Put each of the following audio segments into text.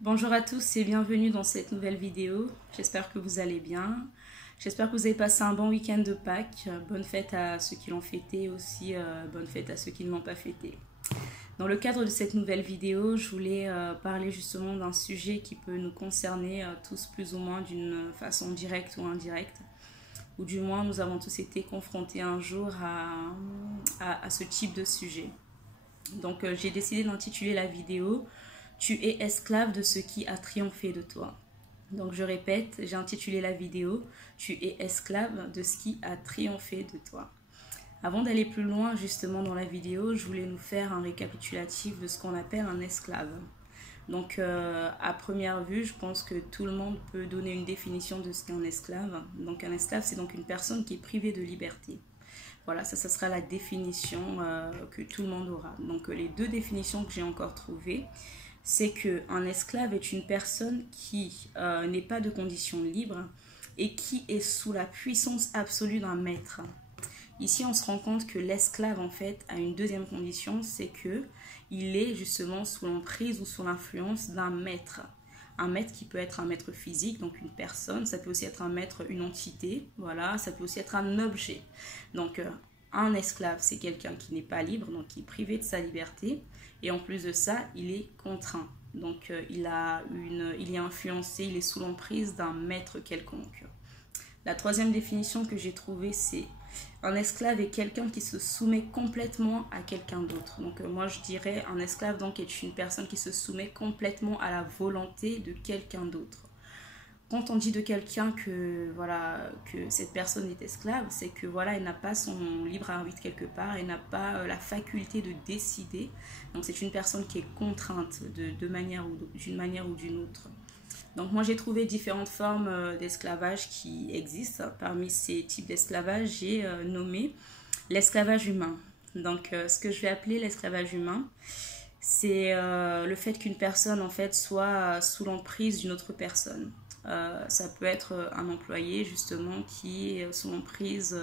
Bonjour à tous et bienvenue dans cette nouvelle vidéo. J'espère que vous allez bien. J'espère que vous avez passé un bon week-end de Pâques. Bonne fête à ceux qui l'ont fêté, aussi bonne fête à ceux qui ne l'ont pas fêté. Dans le cadre de cette nouvelle vidéo, je voulais parler justement d'un sujet qui peut nous concerner tous plus ou moins d'une façon directe ou indirecte. Ou du moins, nous avons tous été confrontés un jour à ce type de sujet. Donc j'ai décidé d'intituler la vidéo « Tu es esclave de ce qui a triomphé de toi ». Donc je répète, j'ai intitulé la vidéo « Tu es esclave de ce qui a triomphé de toi ». Avant d'aller plus loin justement dans la vidéo, je voulais nous faire un récapitulatif de ce qu'on appelle un esclave. Donc à première vue, je pense que tout le monde peut donner une définition de ce qu'est un esclave. Donc un esclave, c'est donc une personne qui est privée de liberté. Voilà, ça sera la définition que tout le monde aura. Donc les deux définitions que j'ai encore trouvées, c'est qu'un esclave est une personne qui n'est pas de condition libre et qui est sous la puissance absolue d'un maître. Ici, on se rend compte que l'esclave, en fait, a une deuxième condition, c'est qu'il est justement sous l'emprise ou sous l'influence d'un maître. Un maître qui peut être un maître physique, donc une personne, ça peut aussi être un maître, une entité, voilà, ça peut aussi être un objet. Donc, un esclave, c'est quelqu'un qui n'est pas libre, donc qui est privé de sa liberté, et en plus de ça, il est contraint. Donc, il est influencé, il est sous l'emprise d'un maître quelconque. La troisième définition que j'ai trouvée, c'est un esclave est quelqu'un qui se soumet complètement à quelqu'un d'autre. Donc moi je dirais un esclave donc est une personne qui se soumet complètement à la volonté de quelqu'un d'autre. Quand on dit de quelqu'un que voilà que cette personne est esclave, c'est que voilà elle n'a pas son libre arbitre quelque part, elle n'a pas la faculté de décider. Donc c'est une personne qui est contrainte d'une manière ou d'une autre. Donc moi j'ai trouvé différentes formes d'esclavage qui existent. Parmi ces types d'esclavage, j'ai nommé l'esclavage humain. Donc ce que je vais appeler l'esclavage humain, c'est le fait qu'une personne en fait soit sous l'emprise d'une autre personne. Ça peut être un employé justement qui est sous l'emprise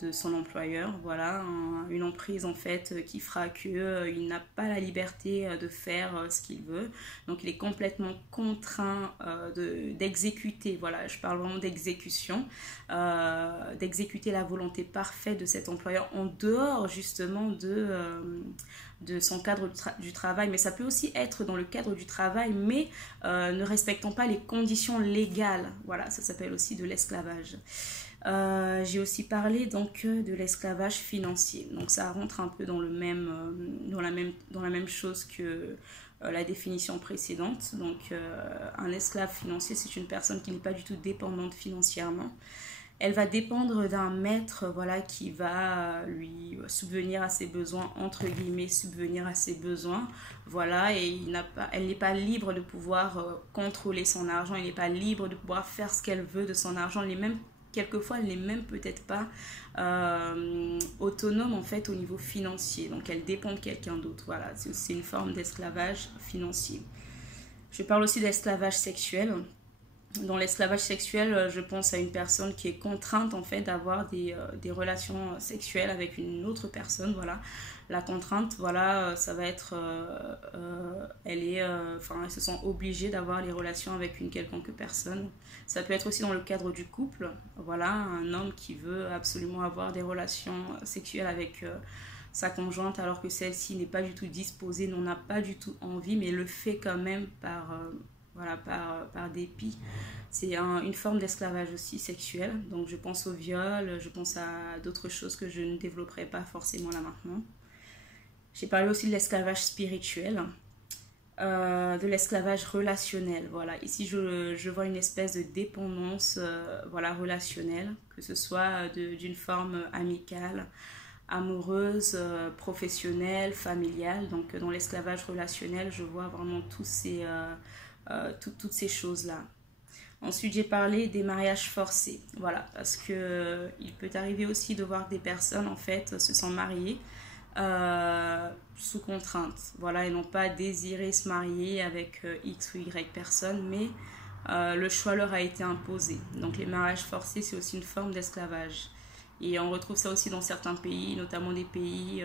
de son employeur, voilà, une emprise en fait qui fera qu'il n'a pas la liberté de faire ce qu'il veut, donc il est complètement contraint d'exécuter, voilà, je parle vraiment d'exécution, d'exécuter la volonté parfaite de cet employeur en dehors justement de son cadre du travail, mais ça peut aussi être dans le cadre du travail, mais ne respectant pas les conditions légales. Voilà, ça s'appelle aussi de l'esclavage. J'ai aussi parlé donc de l'esclavage financier. Donc ça rentre un peu dans dans la même chose que la définition précédente. Donc un esclave financier, c'est une personne qui n'est pas du tout dépendante financièrement. Elle va dépendre d'un maître, voilà, qui va lui subvenir à ses besoins, entre guillemets, subvenir à ses besoins, voilà, et elle n'est pas libre de pouvoir contrôler son argent, elle n'est pas libre de pouvoir faire ce qu'elle veut de son argent, quelquefois elle n'est même peut-être pas autonome en fait au niveau financier, donc elle dépend de quelqu'un d'autre, voilà, c'est une forme d'esclavage financier. Je parle aussi d'esclavage sexuel. Dans l'esclavage sexuel, je pense à une personne qui est contrainte en fait d'avoir des relations sexuelles avec une autre personne, voilà. La contrainte, voilà, ça va être, elles se sont obligées d'avoir les relations avec une quelconque personne. Ça peut être aussi dans le cadre du couple, voilà, un homme qui veut absolument avoir des relations sexuelles avec sa conjointe alors que celle-ci n'est pas du tout disposée, n'en a pas du tout envie, mais le fait quand même voilà, par dépit. C'est une forme d'esclavage aussi sexuel. Donc je pense au viol, je pense à d'autres choses que je ne développerai pas forcément là maintenant. J'ai parlé aussi de l'esclavage spirituel, de l'esclavage relationnel. Voilà, ici je vois une espèce de dépendance voilà, relationnelle, que ce soit d'une forme amicale, amoureuse, professionnelle, familiale. Donc dans l'esclavage relationnel, je vois vraiment toutes ces choses-là. Ensuite, j'ai parlé des mariages forcés. Voilà, parce que il peut arriver aussi de voir des personnes, en fait, se sont mariées sous contrainte. Voilà, et n'ont pas désiré se marier avec X ou Y personne, mais le choix leur a été imposé. Donc, les mariages forcés, c'est aussi une forme d'esclavage. Et on retrouve ça aussi dans certains pays, notamment des pays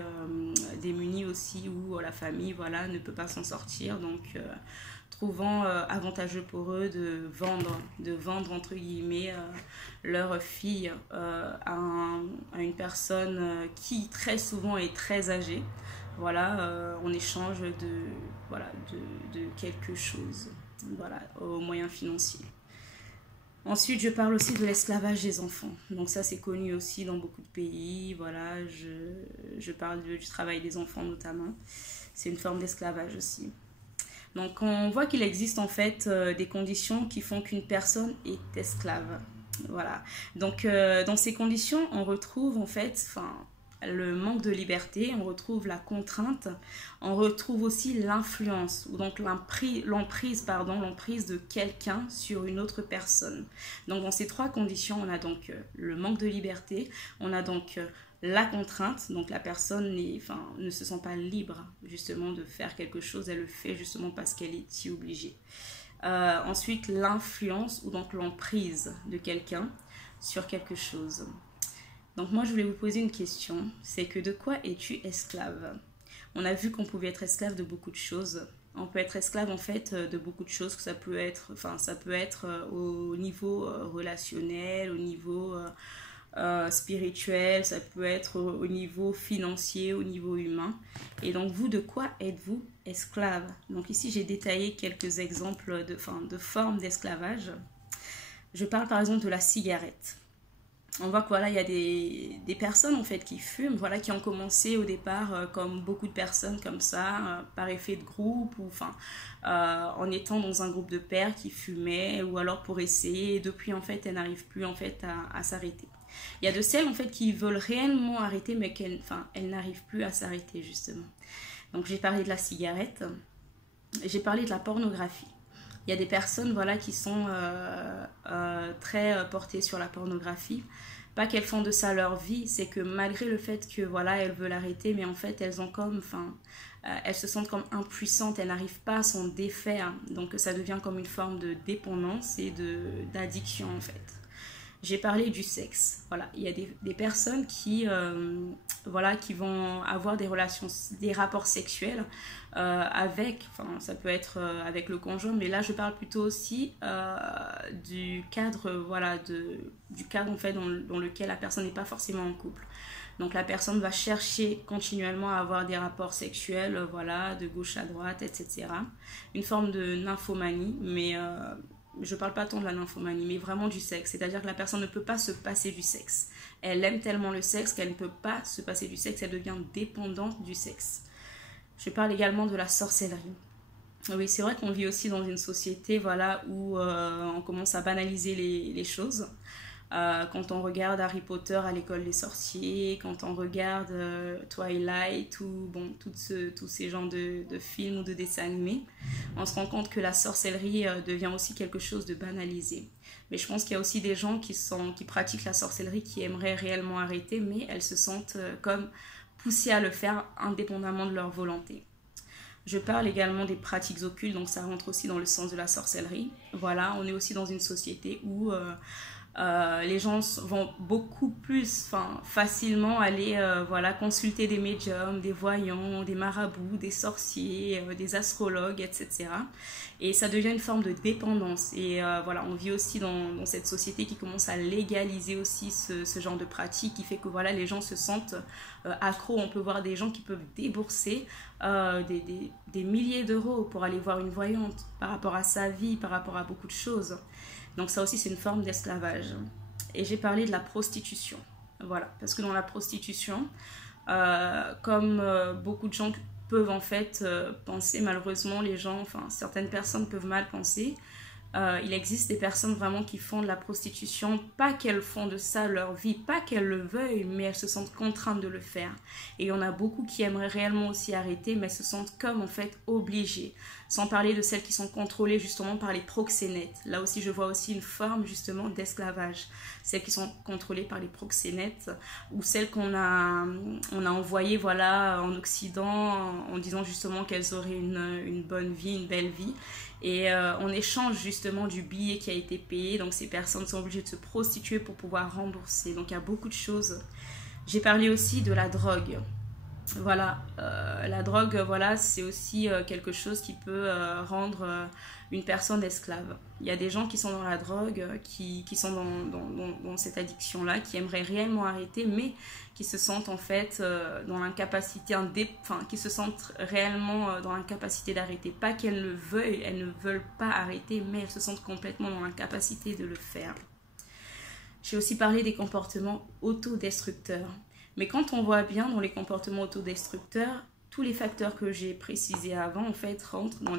démunis aussi, où la famille voilà, ne peut pas s'en sortir. Donc, trouvant avantageux pour eux de vendre entre guillemets leur fille à une personne qui très souvent est très âgée, voilà, en échange voilà, de quelque chose, voilà, aux moyens financiers. Ensuite, je parle aussi de l'esclavage des enfants. Donc ça, c'est connu aussi dans beaucoup de pays. Voilà, je parle du travail des enfants notamment. C'est une forme d'esclavage aussi. Donc on voit qu'il existe en fait des conditions qui font qu'une personne est esclave. Voilà. Donc dans ces conditions, on retrouve en fait le manque de liberté, on retrouve la contrainte, on retrouve aussi l'influence, ou donc l'emprise de quelqu'un sur une autre personne. Donc dans ces trois conditions, on a donc le manque de liberté, on a donc la contrainte, donc la personne ne se sent pas libre justement de faire quelque chose, elle le fait justement parce qu'elle est y obligée. Ensuite, l'influence ou donc l'emprise de quelqu'un sur quelque chose. Donc moi je voulais vous poser une question, c'est que de quoi es-tu esclave? On a vu qu'on pouvait être esclave de beaucoup de choses. On peut être esclave en fait de beaucoup de choses, que ça peut être au niveau relationnel, au niveau spirituel, ça peut être au niveau financier, au niveau humain. Et donc vous, de quoi êtes-vous esclave? Donc ici j'ai détaillé quelques exemples de formes d'esclavage. Je parle par exemple de la cigarette. On voit que voilà, il y a des personnes en fait qui fument, voilà, qui ont commencé au départ comme beaucoup de personnes comme ça, par effet de groupe, ou en étant dans un groupe de pairs qui fumaient, ou alors pour essayer, et depuis en fait elles n'arrivent plus en fait à s'arrêter. Il y a de celles en fait qui veulent réellement arrêter, mais elles n'arrivent plus à s'arrêter justement. Donc j'ai parlé de la cigarette, j'ai parlé de la pornographie. Il y a des personnes voilà, qui sont très portées sur la pornographie. Pas qu'elles font de ça leur vie, c'est que malgré le fait que voilà, elles veulent arrêter, mais en fait elles ont elles se sentent comme impuissantes, elles n'arrivent pas à s'en défaire. Donc ça devient comme une forme de dépendance et d'addiction en fait. J'ai parlé du sexe. Voilà, il y a des personnes qui vont avoir des rapports sexuels ça peut être avec le conjoint, mais là je parle plutôt aussi du cadre, du cadre en fait dans lequel la personne n'est pas forcément en couple. Donc la personne va chercher continuellement à avoir des rapports sexuels, de gauche à droite, etc. Une forme de nymphomanie, mais je parle pas tant de la nymphomanie, mais vraiment du sexe. C'est-à-dire que la personne ne peut pas se passer du sexe. Elle aime tellement le sexe qu'elle ne peut pas se passer du sexe, elle devient dépendante du sexe. Je parle également de la sorcellerie. Oui, c'est vrai qu'on vit aussi dans une société où on commence à banaliser les choses. Quand on regarde Harry Potter à l'école des sorciers, quand on regarde Twilight ou tous ces genres de films ou de dessins animés, on se rend compte que la sorcellerie devient aussi quelque chose de banalisé. Mais je pense qu'il y a aussi des gens qui pratiquent la sorcellerie, qui aimeraient réellement arrêter, mais elles se sentent comme poussées à le faire indépendamment de leur volonté. Je parle également des pratiques occultes, donc ça rentre aussi dans le sens de la sorcellerie. Voilà, on est aussi dans une société où les gens vont beaucoup plus facilement aller consulter des médiums, des voyants, des marabouts, des sorciers, des astrologues, etc. Et ça devient une forme de dépendance. Et on vit aussi dans cette société qui commence à légaliser aussi ce genre de pratique, qui fait que les gens se sentent accros. On peut voir des gens qui peuvent débourser des milliers d'euros pour aller voir une voyante par rapport à sa vie, par rapport à beaucoup de choses. Donc ça aussi c'est une forme d'esclavage. Et j'ai parlé de la prostitution. Voilà, parce que dans la prostitution, comme beaucoup de gens peuvent en fait penser, malheureusement certaines personnes peuvent mal penser, il existe des personnes vraiment qui font de la prostitution, pas qu'elles font de ça leur vie, pas qu'elles le veuillent, mais elles se sentent contraintes de le faire. Et il y en a beaucoup qui aimeraient réellement aussi arrêter, mais se sentent comme en fait obligées. Sans parler de celles qui sont contrôlées justement par les proxénètes. Là aussi, je vois aussi une forme justement d'esclavage. Celles qui sont contrôlées par les proxénètes ou celles qu'on a envoyées en Occident en disant justement qu'elles auraient une bonne vie, une belle vie. Et en échange justement justement du billet qui a été payé. Donc ces personnes sont obligées de se prostituer pour pouvoir rembourser. Donc il y a beaucoup de choses. J'ai parlé aussi de la drogue. Voilà, la drogue, voilà, c'est aussi quelque chose qui peut rendre une personne esclave. Il y a des gens qui sont dans la drogue, qui sont dans cette addiction-là, qui aimeraient réellement arrêter, mais qui se sentent en fait dans l'incapacité, qui se sentent réellement dans l'incapacité d'arrêter. Pas qu'elles elles ne veulent pas arrêter, mais elles se sentent complètement dans l'incapacité de le faire. J'ai aussi parlé des comportements autodestructeurs. Mais quand on voit bien dans les comportements autodestructeurs, tous les facteurs que j'ai précisés avant, en fait, rentrent dans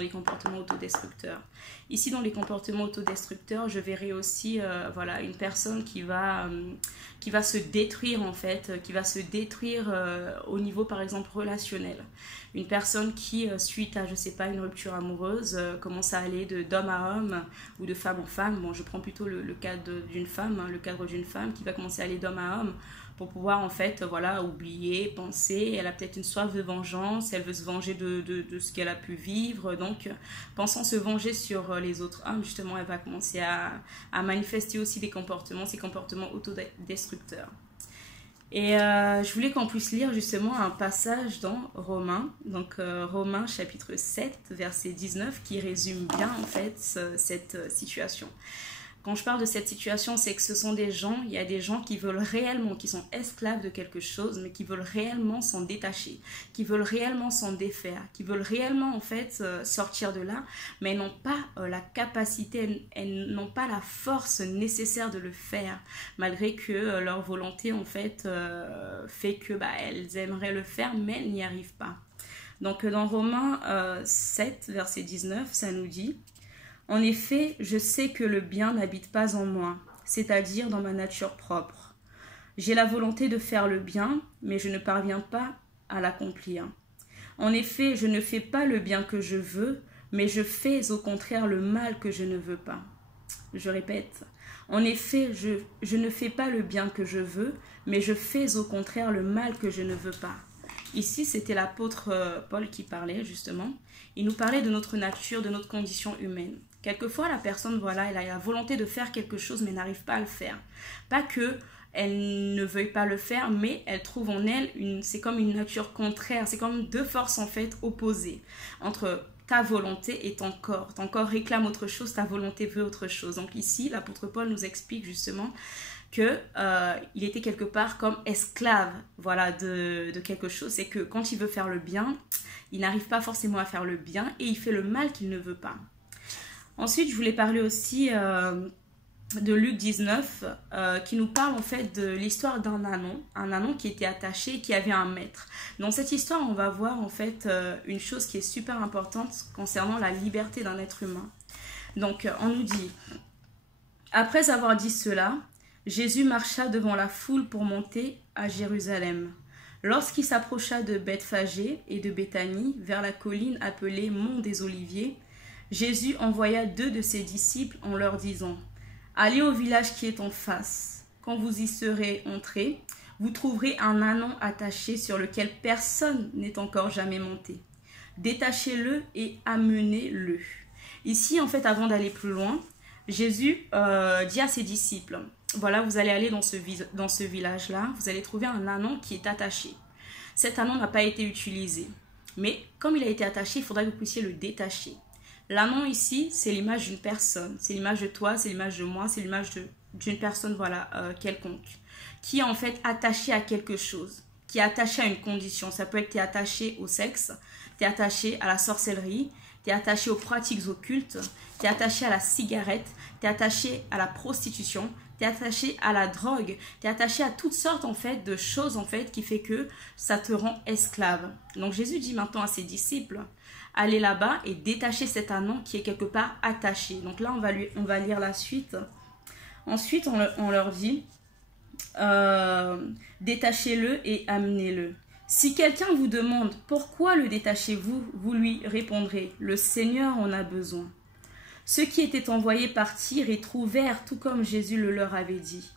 les comportements autodestructeurs. Ici, dans les comportements autodestructeurs, je verrai aussi voilà, une personne qui va se détruire, en fait, qui va se détruire au niveau, par exemple, relationnel. Une personne qui, suite à, je sais pas, une rupture amoureuse, commence à aller d'homme à homme ou de femme en femme. Bon, je prends plutôt le cadre d'une femme, le cadre d'une femme qui va commencer à aller d'homme à homme pour pouvoir en fait voilà, oublier, penser. Elle a peut-être une soif de vengeance, elle veut se venger de ce qu'elle a pu vivre, donc pensant se venger sur les autres hommes, justement elle va commencer à manifester aussi ces comportements autodestructeurs. Et je voulais qu'on puisse lire justement un passage dans Romains, donc Romains chapitre 7 verset 19 qui résume bien en fait cette situation. Quand je parle de cette situation, c'est que ce sont des gens, il y a des gens qui veulent réellement, qui sont esclaves de quelque chose, mais qui veulent réellement s'en détacher, qui veulent réellement s'en défaire, qui veulent réellement en fait sortir de là, mais n'ont pas la capacité, elles n'ont pas la force nécessaire de le faire, malgré que leur volonté en fait fait que elles aimeraient le faire, mais elles n'y arrivent pas. Donc dans Romains 7, verset 19, ça nous dit: en effet, je sais que le bien n'habite pas en moi, c'est-à-dire dans ma nature propre. J'ai la volonté de faire le bien, mais je ne parviens pas à l'accomplir. En effet, je ne fais pas le bien que je veux, mais je fais au contraire le mal que je ne veux pas. Je répète, en effet, je ne fais pas le bien que je veux, mais je fais au contraire le mal que je ne veux pas. Ici, c'était l'apôtre Paul qui parlait, justement. Il nous parlait de notre nature, de notre condition humaine. Quelquefois, la personne, voilà, elle a la volonté de faire quelque chose, mais n'arrive pas à le faire. Pas que elle ne veuille pas le faire, mais elle trouve en elle, c'est comme une nature contraire. C'est comme deux forces, en fait, opposées entre ta volonté et ton corps. Ton corps réclame autre chose, ta volonté veut autre chose. Donc ici, l'apôtre Paul nous explique justement que il était quelque part comme esclave, voilà, de quelque chose. C'est que quand il veut faire le bien, il n'arrive pas forcément à faire le bien et il fait le mal qu'il ne veut pas. Ensuite, je voulais parler aussi de Luc 19 qui nous parle en fait de l'histoire d'un anon qui était attaché et qui avait un maître. Dans cette histoire, on va voir en fait une chose qui est super importante concernant la liberté d'un être humain. Donc, on nous dit: après avoir dit cela, Jésus marcha devant la foule pour monter à Jérusalem. Lorsqu'il s'approcha de Bethphagée et de Béthanie, vers la colline appelée Mont des Oliviers, Jésus envoya 2 de ses disciples en leur disant: allez au village qui est en face. Quand vous y serez entrés, vous trouverez un anon attaché sur lequel personne n'est encore jamais monté. Détachez-le et amenez-le. Ici, en fait, avant d'aller plus loin, Jésus dit à ses disciples: voilà, vous allez aller dans ce village-là, vous allez trouver un anon qui est attaché. Cet anon n'a pas été utilisé, mais comme il a été attaché, il faudra que vous puissiez le détacher. L'anon ici, c'est l'image d'une personne, c'est l'image de toi, c'est l'image de moi, c'est l'image d'une personne, voilà, quelconque, qui est en fait attachée à quelque chose, qui est attachée à une condition. Ça peut être que tu es attaché au sexe, tu es attaché à la sorcellerie, tu es attaché aux pratiques occultes, tu es attaché à la cigarette, tu es attaché à la prostitution, tu es attaché à la drogue, tu es attaché à toutes sortes en fait de choses en fait qui fait que ça te rend esclave. Donc Jésus dit maintenant à ses disciples: allez là-bas et détachez cet anon qui est quelque part attaché. Donc là, on va lire la suite. Ensuite, on leur dit détachez-le et amenez-le. Si quelqu'un vous demande pourquoi le détachez-vous, vous lui répondrez: le Seigneur en a besoin. Ceux qui étaient envoyés partirent et trouvèrent tout comme Jésus le leur avait dit.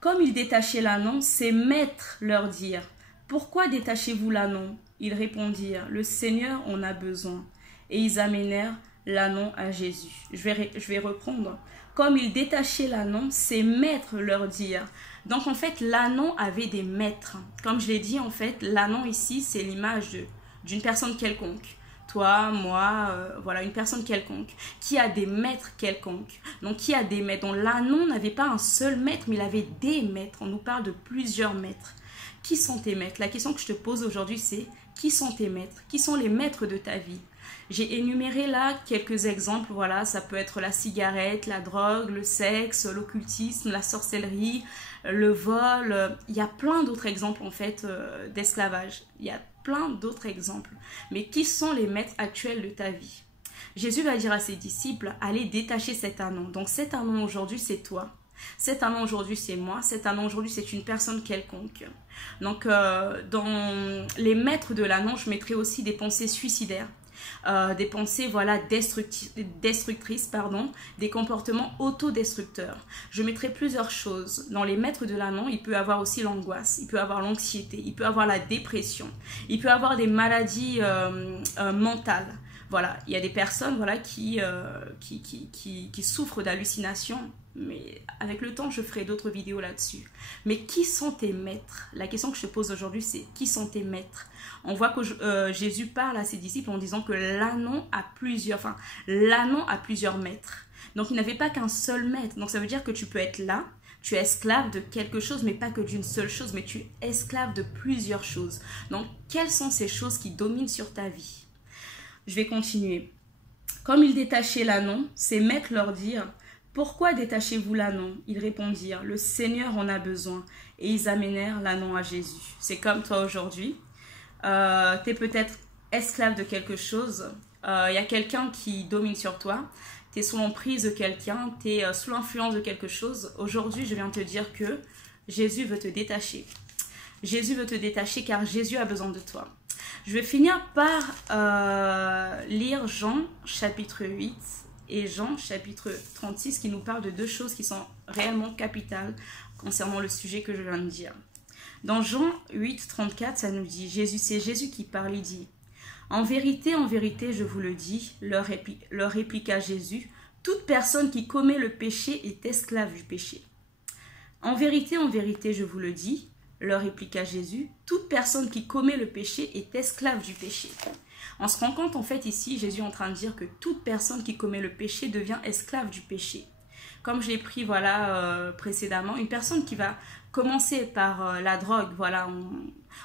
Comme ils détachaient l'anon, ses maîtres leur dirent: pourquoi détachez-vous l'anon? Ils répondirent: le Seigneur en a besoin. Et ils amenèrent l'ânon à Jésus. Je vais reprendre. Comme il détachait l'ânon, ses maîtres leur dirent. Donc en fait, l'ânon avait des maîtres. Comme je l'ai dit, en fait, l'ânon ici, c'est l'image d'une personne quelconque. Toi, moi, voilà, une personne quelconque, qui a des maîtres quelconques. Donc, qui a des maîtres. Donc, l'ânon n'avait pas un seul maître, mais il avait des maîtres. On nous parle de plusieurs maîtres. Qui sont tes maîtres? La question que je te pose aujourd'hui, c'est qui sont tes maîtres? Qui sont les maîtres de ta vie? J'ai énuméré là quelques exemples, voilà, ça peut être la cigarette, la drogue, le sexe, l'occultisme, la sorcellerie, le vol. Il y a plein d'autres exemples en fait d'esclavage. Il y a plein d'autres exemples. Mais qui sont les maîtres actuels de ta vie? Jésus va dire à ses disciples, allez détacher cet anon. Donc cet anon aujourd'hui, c'est toi. Cet anon aujourd'hui, c'est moi. Cet anon aujourd'hui, c'est une personne quelconque. Donc dans les maîtres de l'anon, je mettrai aussi des pensées suicidaires. Des pensées voilà destructrices, pardon, des comportements autodestructeurs. Je mettrai plusieurs choses. Dans les maîtres de l'anon, il peut avoir aussi l'angoisse, il peut avoir l'anxiété, il peut avoir la dépression, il peut avoir des maladies mentales. Voilà, il y a des personnes voilà, qui souffrent d'hallucinations, mais avec le temps, je ferai d'autres vidéos là-dessus. Mais qui sont tes maîtres? La question que je te pose aujourd'hui, c'est qui sont tes maîtres? On voit que Jésus parle à ses disciples en disant que l'ânon a plusieurs maîtres. Donc, il n'avait pas qu'un seul maître. Donc, ça veut dire que tu peux être là, tu es esclave de quelque chose, mais pas que d'une seule chose, mais tu es esclave de plusieurs choses. Donc, quelles sont ces choses qui dominent sur ta vie? Je vais continuer. Comme ils détachaient l'ânon, ses maîtres leur dirent, « Pourquoi détachez-vous l'ânon » Ils répondirent, « Le Seigneur en a besoin. » Et ils amenèrent l'ânon à Jésus. C'est comme toi aujourd'hui. Tu es peut-être esclave de quelque chose. Il y a quelqu'un qui domine sur toi. Tu es sous l'emprise de quelqu'un. Tu es sous l'influence de quelque chose. Aujourd'hui, je viens te dire que Jésus veut te détacher. Jésus veut te détacher car Jésus a besoin de toi. Je vais finir par lire Jean chapitre 8 et Jean chapitre 36 qui nous parlent de deux choses qui sont réellement capitales concernant le sujet que je viens de dire. Dans Jean 8, 34, ça nous dit, c'est Jésus qui parle, il dit, « En vérité, je vous le dis, leur répliqua Jésus, toute personne qui commet le péché est esclave du péché. En vérité, je vous le dis, leur répliqua Jésus, toute personne qui commet le péché est esclave du péché. » On se rend compte en fait ici, Jésus est en train de dire que toute personne qui commet le péché devient esclave du péché. Comme je l'ai pris voilà, précédemment, une personne qui va commencer par la drogue, voilà,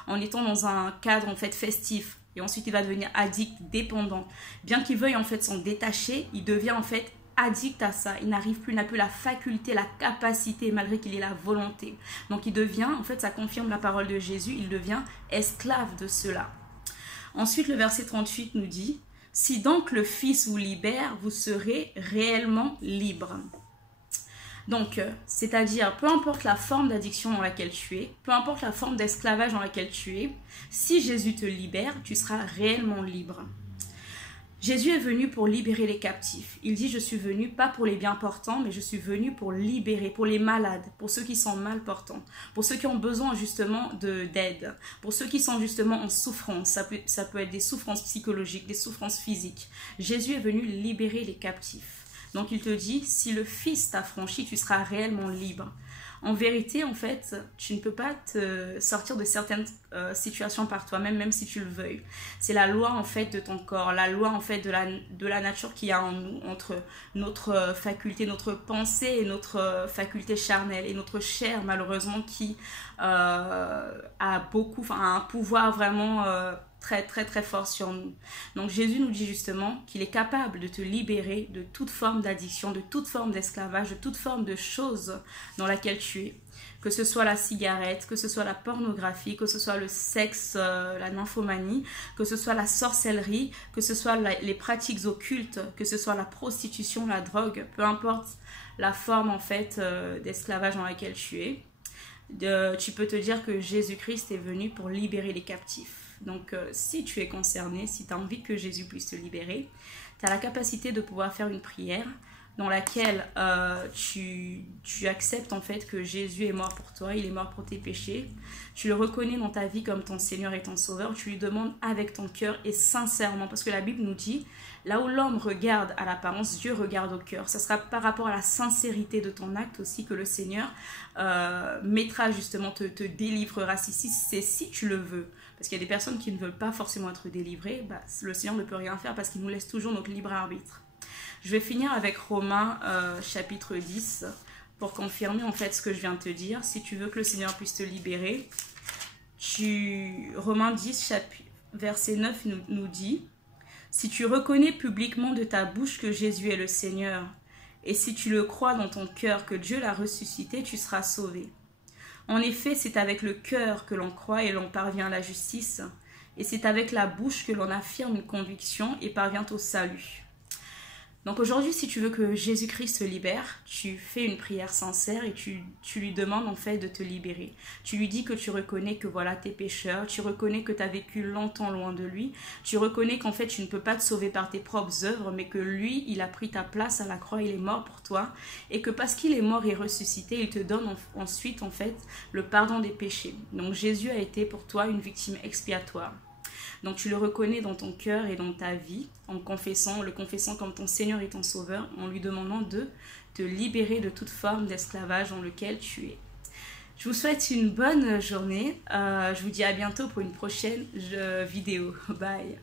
en étant dans un cadre en fait festif, et ensuite il va devenir addict, dépendant. Bien qu'il veuille en fait s'en détacher, il devient en fait addict à ça, il n'a plus la faculté, la capacité, malgré qu'il ait la volonté. Donc il devient, en fait ça confirme la parole de Jésus, il devient esclave de cela. Ensuite le verset 38 nous dit, « Si donc le Fils vous libère, vous serez réellement libre. » Donc, c'est-à-dire, peu importe la forme d'addiction dans laquelle tu es, peu importe la forme d'esclavage dans laquelle tu es, si Jésus te libère, tu seras réellement libre. Jésus est venu pour libérer les captifs. Il dit, je suis venu pas pour les bien portants, mais je suis venu pour libérer, pour les malades, pour ceux qui sont mal portants, pour ceux qui ont besoin justement d'aide, pour ceux qui sont justement en souffrance. Ça peut être des souffrances psychologiques, des souffrances physiques. Jésus est venu libérer les captifs. Donc il te dit, si le Fils t'a franchi, tu seras réellement libre. En vérité, en fait, tu ne peux pas te sortir de certaines situations par toi-même, même si tu le veuilles. C'est la loi, en fait, de ton corps, la loi, en fait, de la nature qu'il y a en nous, entre notre faculté, notre pensée et notre faculté charnelle, et notre chair, malheureusement, qui a un pouvoir vraiment très fort sur nous. Donc Jésus nous dit justement qu'il est capable de te libérer de toute forme d'addiction, de toute forme d'esclavage, de toute forme de choses dans laquelle tu es. Que ce soit la cigarette, que ce soit la pornographie, que ce soit le sexe, la nymphomanie, que ce soit la sorcellerie, que ce soit les pratiques occultes, que ce soit la prostitution, la drogue, peu importe la forme en fait d'esclavage dans laquelle tu es. Tu peux te dire que Jésus-Christ est venu pour libérer les captifs. Donc, si tu es concerné, si tu as envie que Jésus puisse te libérer, tu as la capacité de pouvoir faire une prière dans laquelle tu acceptes en fait que Jésus est mort pour toi, il est mort pour tes péchés. Tu le reconnais dans ta vie comme ton Seigneur et ton Sauveur. Tu lui demandes avec ton cœur et sincèrement, parce que la Bible nous dit, là où l'homme regarde à l'apparence, Dieu regarde au cœur. Ce sera par rapport à la sincérité de ton acte aussi que le Seigneur mettra justement, te délivrera. Si tu le veux. Parce qu'il y a des personnes qui ne veulent pas forcément être délivrées, bah, le Seigneur ne peut rien faire parce qu'il nous laisse toujours notre libre arbitre. Je vais finir avec Romains chapitre 10 pour confirmer en fait ce que je viens de te dire. Si tu veux que le Seigneur puisse te libérer, Romains 10 verset 9 nous dit: si tu reconnais publiquement de ta bouche que Jésus est le Seigneur, et si tu le crois dans ton cœur que Dieu l'a ressuscité, tu seras sauvé. En effet, c'est avec le cœur que l'on croit et l'on parvient à la justice, et c'est avec la bouche que l'on affirme une conviction et parvient au salut. Donc aujourd'hui, si tu veux que Jésus-Christ te libère, tu fais une prière sincère et tu lui demandes en fait de te libérer. Tu lui dis que tu reconnais que voilà tes pécheurs, tu reconnais que tu as vécu longtemps loin de lui, tu reconnais qu'en fait tu ne peux pas te sauver par tes propres œuvres, mais que lui, il a pris ta place à la croix, il est mort pour toi, et que parce qu'il est mort et ressuscité, il te donne ensuite en fait le pardon des péchés. Donc Jésus a été pour toi une victime expiatoire. Donc tu le reconnais dans ton cœur et dans ta vie, en le confessant comme ton Seigneur et ton Sauveur, en lui demandant de te libérer de toute forme d'esclavage dans lequel tu es. Je vous souhaite une bonne journée. Je vous dis à bientôt pour une prochaine vidéo. Bye.